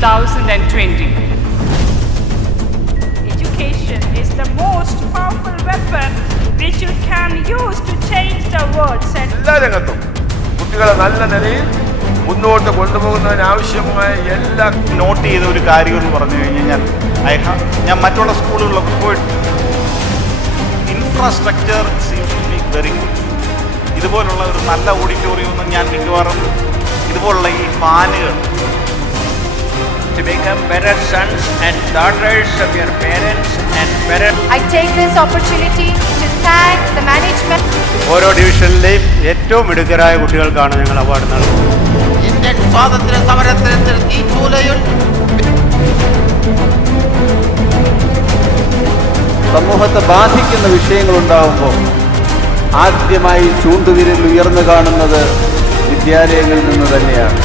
2020. Education is the most powerful weapon which you can use to change the world. എല്ലാ രംഗത്തും കുട്ടികളെ നല്ല നിലയിൽ മുന്നോട്ട് കൊണ്ടുപോകുന്നതിന് ആവശ്യമായ എല്ലാ നോട്ട് ചെയ്ത ഒരു കാര്യം എന്ന് പറഞ്ഞു കഴിഞ്ഞാൽ ഞാൻ മറ്റുള്ള സ്കൂളുകളിലൊക്കെ പോയിട്ട് infrastructure seems to be very good. ഇതുപോലുള്ള ഒരു നല്ല ഓഡിറ്റോറിയം ഒന്നും ഞാൻ മിക്കവാറും ഇതുപോലുള്ള ഈ ഫാനുകൾ to become better sons and daughters of your parents and parents. I take this opportunity to thank the management. ഓരോ ഡിവിഷനിലെയും ഏറ്റവും മിടുക്കരായ കുട്ടികൾക്കാണ് ഞങ്ങൾ അവാർഡ് നൽകുന്നത്. ഇന്ത്യൻ സ്വാതന്ത്ര്യ സമരത്തിൽ ഈ ചൂലയിൽ സമൂഹത്തെ ബാധിക്കുന്ന വിഷയങ്ങളുണ്ടാകുമ്പോൾ ആദ്യമായി ചൂണ്ടുവിരൽ ഉയർന്നു കാണുന്നത് വിദ്യാലയങ്ങളിൽ നിന്ന് തന്നെയാണ്.